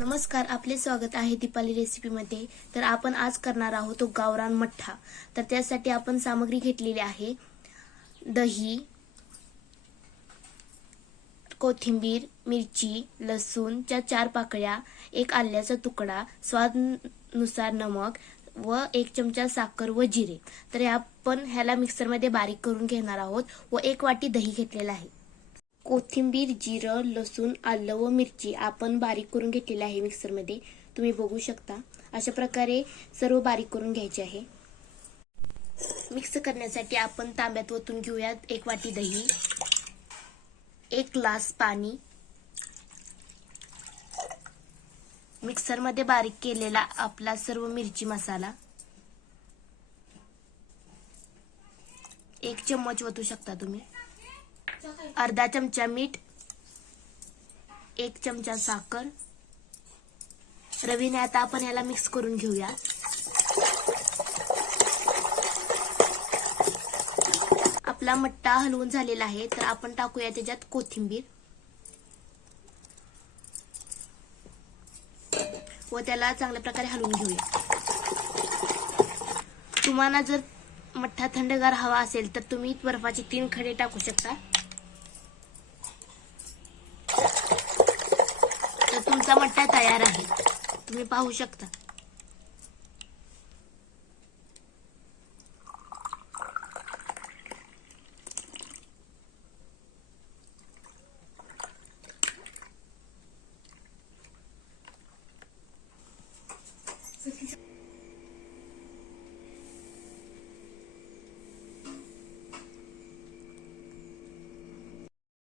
नमस्कार, आपले स्वागत आहे दीपाली रेसिपीमध्ये। तर आपण आज करणार आहोत तो गावरान मठ्ठा। तर त्यासाठी आपण सामग्री घेतलेली आहे दही, कोथिंबीर, मिरची, लसूण च्या 4 पाकळ्या, एक आल्याचा तुकडा, स्वादानुसार नमक व 1 चमचा साखर व जिरे। तर आपण ह्याला मिक्सर मध्ये बारीक करून घेणार आहोत व 1 वाटी दही घेतलेला आहे। कोथिंबीर, जिरं, लसूण, आलं व मिरची आपण बारीक करून घेतलेली आहे मिक्सर मध्ये। तुम्ही बघू शकता अशा प्रकारे सर्व बारीक करून घ्यायचे आहे। मिक्स करण्यासाठी आपण तांब्यात ओतून घेऊयात 1 वाटी दही, 1 ग्लास पाणी, मिक्सर मध्ये बारीक केलेला आपला सर्व मिरची मसाला, 1 चम्मच ओतू शकता तुम्ही, अर्धा चमचा मीठ, 1 चमचा साखर, रवीने आता आपण याला मिक्स करून घेऊया। आपला मठ्ठा हलवून झालेला आहे, तर आपण टाकूया त्याच्यात कोथिंबीर व त्याला चांगल्या प्रकारे हलवून घेऊया। तुम्हाला जर मठ्ठा थंडगार हवा असेल तर तुम्ही बर्फाचे 3 खडे टाकू शकता। तर तुमचा मठ्ठा तयार आहे, तुम्ही पाहू शकता।